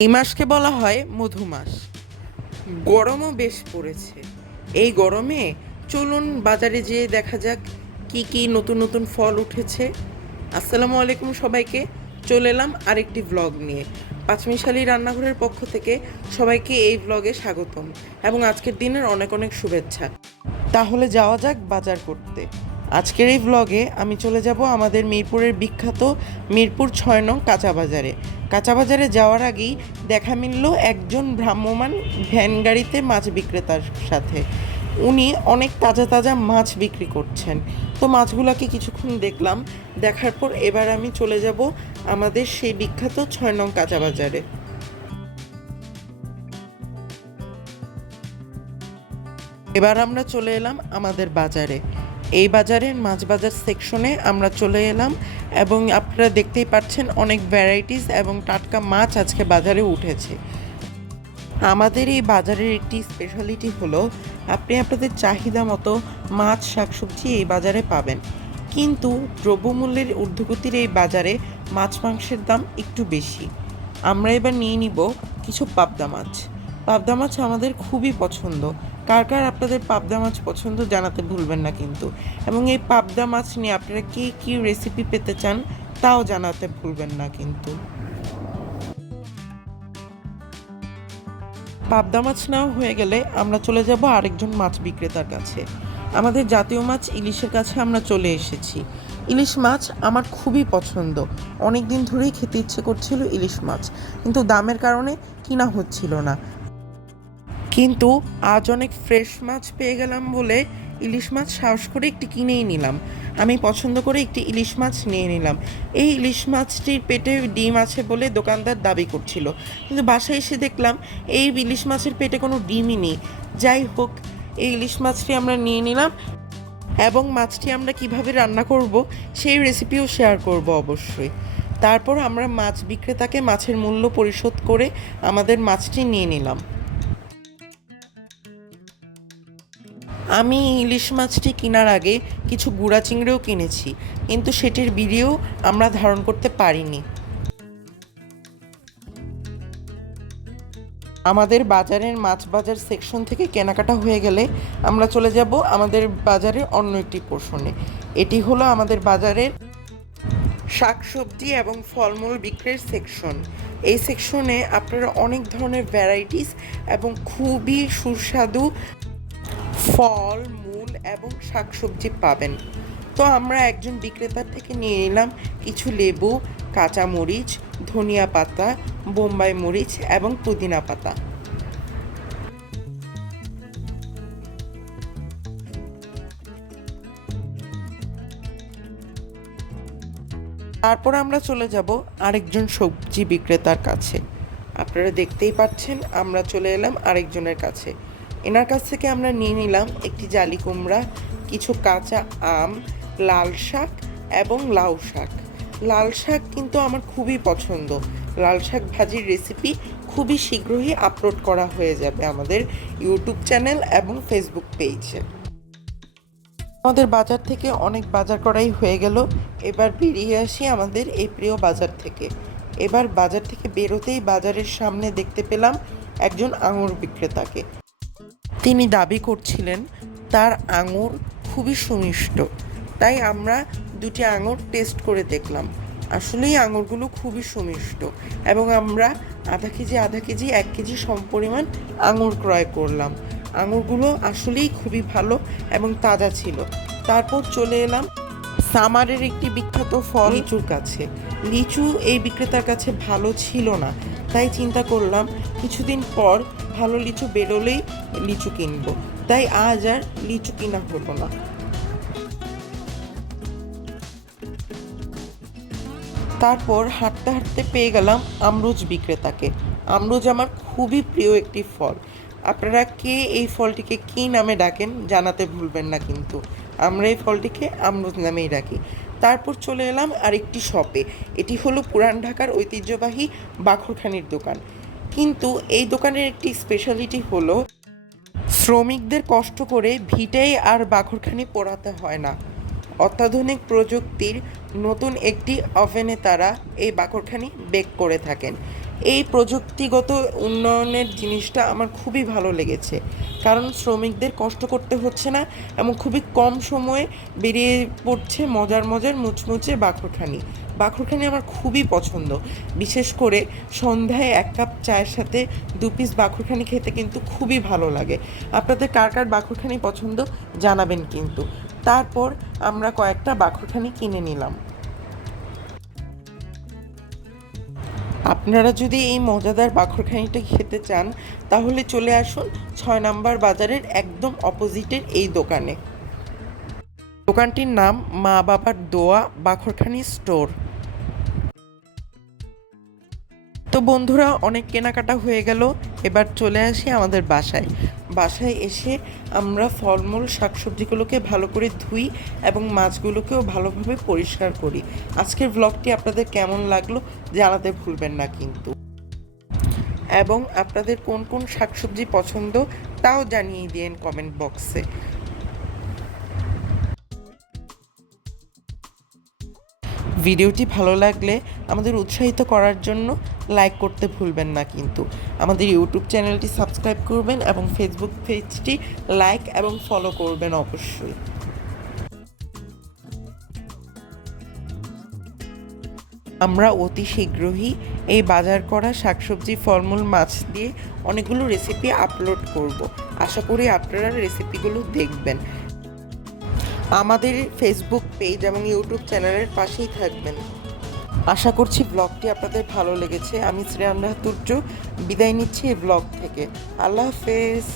এই মাসকে বলা হয় মধু মাস। গরমও বেশ পড়েছে। এই গরমে চলুন বাজারে যেয়ে দেখা যাক কি কি নতুন নতুন ফল উঠেছে। আসসালামু আলাইকুম সবাইকে, চলে এলাম আরেকটি ভ্লগ নিয়ে। পাঁচমিশালি রান্নাঘরের পক্ষ থেকে সবাইকে এই ভ্লগে স্বাগতম এবং আজকের দিনের অনেক অনেক শুভেচ্ছা। তাহলে যাওয়া যাক বাজার করতে। আজকের এই ভ্লগে আমি চলে যাব আমাদের মিরপুরের বিখ্যাত মিরপুর 6 নং কাঁচা বাজারে। কাঁচা বাজারে যাওয়ার আগেই দেখা মিলল একজন ভ্রাম্যমাণ ভ্যান গাড়িতে মাছ বিক্রেতার সাথে। উনি অনেক তাজা তাজা মাছ বিক্রি করছেন। তো মাছগুলোকে কিছুক্ষণ দেখলাম, দেখার পর এবার আমি চলে যাব আমাদের সেই বিখ্যাত 6 নং কাঁচা বাজারে। এবার আমরা চলে এলাম আমাদের বাজারে। এই বাজারের মাছ বাজার সেকশনে আমরা চলে এলাম এবং আপনারা দেখতেই পাচ্ছেন অনেক ভ্যারাইটিস এবং টাটকা মাছ আজকে বাজারে উঠেছে। আমাদের এই বাজারের একটি স্পেশালিটি হলো আপনি আপনাদের চাহিদা মতো মাছ শাকসবজি এই বাজারে পাবেন, কিন্তু দ্রব্যমূল্যের ঊর্ধ্বগতির এই বাজারে মাছ মাংসের দাম একটু বেশি। আমরা এবার নিয়ে নিব কিছু পাবদা মাছ। পাবদা মাছ আমাদের খুবই পছন্দ। কার কার আপনাদের পাবদা মাছ পছন্দ জানাতে ভুলবেন না কিন্তু, এবং এই পাবদা মাছ নিয়ে আপনারা কী রেসিপি পেতে চান তাও জানাতে ভুলবেন না কিন্তু। পাবদা মাছ নেওয়া হয়ে গেলে আমরা চলে যাব আরেকজন মাছ বিক্রেতার কাছে। আমাদের জাতীয় মাছ ইলিশের কাছে আমরা চলে এসেছি। ইলিশ মাছ আমার খুবই পছন্দ, অনেক দিন ধরেই খেতে ইচ্ছে করছিল ইলিশ মাছ, কিন্তু দামের কারণে কিনা হচ্ছিল না। কিন্তু আজ অনেক ফ্রেশ মাছ পেয়ে গেলাম বলে ইলিশ মাছ সাহস করে একটি কিনেই নিলাম। আমি পছন্দ করে একটি ইলিশ মাছ নিয়ে নিলাম। এই ইলিশ মাছটির পেটে ডিম আছে বলে দোকানদার দাবি করছিল, কিন্তু বাসায় এসে দেখলাম এই ইলিশ মাছের পেটে কোনো ডিমই নেই। যাই হোক, এই ইলিশ মাছটি আমরা নিয়ে নিলাম এবং মাছটি আমরা কিভাবে রান্না করব সেই রেসিপিও শেয়ার করব অবশ্যই। তারপর আমরা মাছ বিক্রেতাকে মাছের মূল্য পরিশোধ করে আমাদের মাছটি নিয়ে নিলাম। আমি ইলিশ মাছটি কেনার আগে কিছু গুঁড়া চিংড়িও কিনেছি, কিন্তু সেটির ভিডিও আমরা ধারণ করতে পারিনি। আমাদের বাজারের মাছ বাজার সেকশন থেকে কেনাকাটা হয়ে গেলে আমরা চলে যাব আমাদের বাজারের অন্য একটি পোর্শনে। এটি হলো আমাদের বাজারের শাকসবজি এবং ফলমূল বিক্রির সেকশন। এই সেকশনে আপনারা অনেক ধরনের ভ্যারাইটিস এবং খুবই সুস্বাদু ফল মূল এবং শাকসবজি পাবেন। তো আমরা একজন বিক্রেতার থেকে নিয়ে নিলাম কিছু লেবু, কাঁচামরিচ, ধনিয়া পাতা, বোম্বাই মরিচ এবং পুদিনা পাতা। তারপর আমরা চলে যাব আরেকজন সবজি বিক্রেতার কাছে। আপনারা দেখতেই পাচ্ছেন আমরা চলে এলাম আরেকজনের কাছে। এনার কাছ থেকে আমরা নিয়ে নিলাম একটি জালি কুমড়া, কিছু কাঁচা আম, লাল শাক এবং লাউ শাক। লাল শাক কিন্তু আমার খুবই পছন্দ। লাল শাক ভাজির রেসিপি খুবই শীঘ্রই আপলোড করা হয়ে যাবে আমাদের ইউটিউব চ্যানেল এবং ফেসবুক পেজে। আমাদের বাজার থেকে অনেক বাজার করাই হয়ে গেল। এবার বেরিয়ে আসি আমাদের এই প্রিয় বাজার থেকে। এবার বাজার থেকে বেরোতেই বাজারের সামনে দেখতে পেলাম একজন আঙুর বিক্রেতাকে। তিনি দাবি করছিলেন তার আঙুর খুবই সুমিষ্ট, তাই আমরা দুটি আঙুর টেস্ট করে দেখলাম। আসলেই আঙুরগুলো খুবই সুমিষ্ট এবং আমরা আধা কেজি 1 কেজি সমপরিমাণ আঙুর ক্রয় করলাম। আঙুরগুলো আসলেই খুবই ভালো এবং তাজা ছিল। তারপর চলে এলাম সামারের একটি বিখ্যাত ফল লিচুর কাছে। লিচু এই বিক্রেতার কাছে ভালো ছিল না, তাই চিন্তা করলাম কিছুদিন পর ভালো লিচু বেরোলেই লিচু কিনবো, তাই আজ আর লিচু কিনা হলো না। তারপর হাঁটতে হাঁটতে পেয়ে গেলাম আমরুজ বিক্রেতাকে। আমরুজ আমার খুবই প্রিয় একটি ফল। আপনারা কে এই ফলটিকে কী নামে ডাকেন জানাতে ভুলবেন না কিন্তু। আমরা এই ফলটিকে আমরুজ নামেই ডাকি। তারপর চলে এলাম আরেকটি শপে। এটি হলো পুরান ঢাকার ঐতিহ্যবাহী বাখরখানির দোকান। কিন্তু এই দোকানের একটি স্পেশালিটি হলো শ্রমিকদের কষ্ট করে ভিটায় আর বাখরখানি পোড়াতে হয় না। অত্যাধুনিক প্রযুক্তির নতুন একটি ওভেনে তারা এই বাকরখানি বেক করে থাকেন। এই প্রযুক্তিগত উন্নয়নের জিনিসটা আমার খুবই ভালো লেগেছে, কারণ শ্রমিকদের কষ্ট করতে হচ্ছে না এবং খুবই কম সময়ে বেরিয়ে পড়ছে মজার মজার মুচমুচে বাকরখানি। বাকরখানি আমার খুবই পছন্দ, বিশেষ করে সন্ধ্যায় 1 কাপ চায়ের সাথে 2 পিস বাকরখানি খেতে কিন্তু খুবই ভালো লাগে। আপনাদের কার কার বাকরখানি পছন্দ জানাবেন কিন্তু। তারপর আমরা কয়েকটা বাকরখানি কিনে নিলাম। আপনারা যদি এই মজাদার বাকরখানিটা খেতে চান তাহলে চলে আসুন 6 নম্বর বাজারের একদম অপোজিটের এই দোকানে। দোকানটির নাম মা বাবার দোয়া বাকরখানি স্টোর। তো বন্ধুরা, অনেক কেনাকাটা হয়ে গেল, এবার চলে আসি আমাদের বাসায়। বাসায় এসে আমরা ফলমূল শাকসবজিগুলোকে ভালো করে ধুই এবং মাছগুলোকেও ভালোভাবে পরিষ্কার করি। আজকের ব্লগটি আপনাদের কেমন লাগলো জানাতে ভুলবেন না কিন্তু, এবং আপনাদের কোন কোন শাকসবজি পছন্দ তাও জানিয়ে দিন কমেন্ট বক্সে। ভিডিওটি ভালো লাগলে আমাদের উৎসাহিত করার জন্য লাইক করতে ভুলবেন না কিন্তু। আমাদের ইউটিউব চ্যানেলটি সাবস্ক্রাইব করবেন এবং ফেসবুক পেজটি লাইক এবং ফলো করবেন অবশ্যই। আমরা অতি শীঘ্রই এই বাজার করা শাকসবজি ফলমূল মাছ দিয়ে অনেকগুলো রেসিপি আপলোড করব। আশা করি আপনারা রেসিপিগুলো দেখবেন। আমাদের ফেসবুক পেজ এবং ইউটিউব চ্যানেলের পাশেই থাকবেন। আশা করছি ব্লগটি আপনাদের ভালো লেগেছে। আমি শ্রেয়ান রাহাতুর্য বিদায় নিচ্ছি এই ব্লগ থেকে। আল্লাহ হাফেজ।